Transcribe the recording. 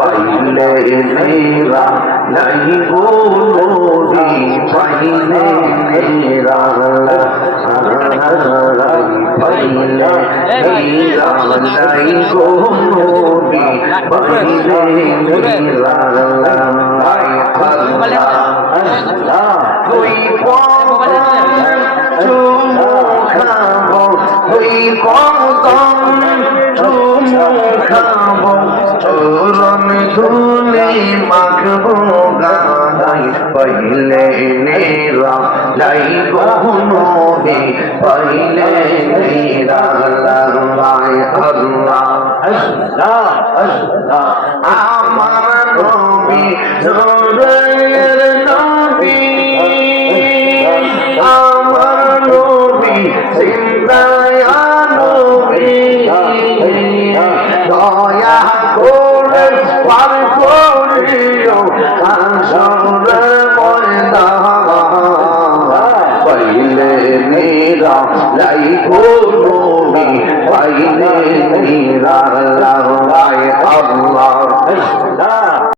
পাইলে মেরা নাই গো নবী পাইলে মেরা পাইলে মেরা নাই গো নবী পাইলে মেরা ওই চুমু খাবো ওই কদম চুমু খাবো চরণ ধুলি মাখবো গায় পাইলে নেরা লাই গো নবী পাইলে নেরা লাই আল্লাহ আল্লাহ আল্লাহ আমার নবী নূরের নবী আমার নবী জিন্দায়া নবী দয়া করে পার করিও আসরে ময়দান পাইলে মেরা লাই গো নবী পাইলে মেরা লাই আল্লাহ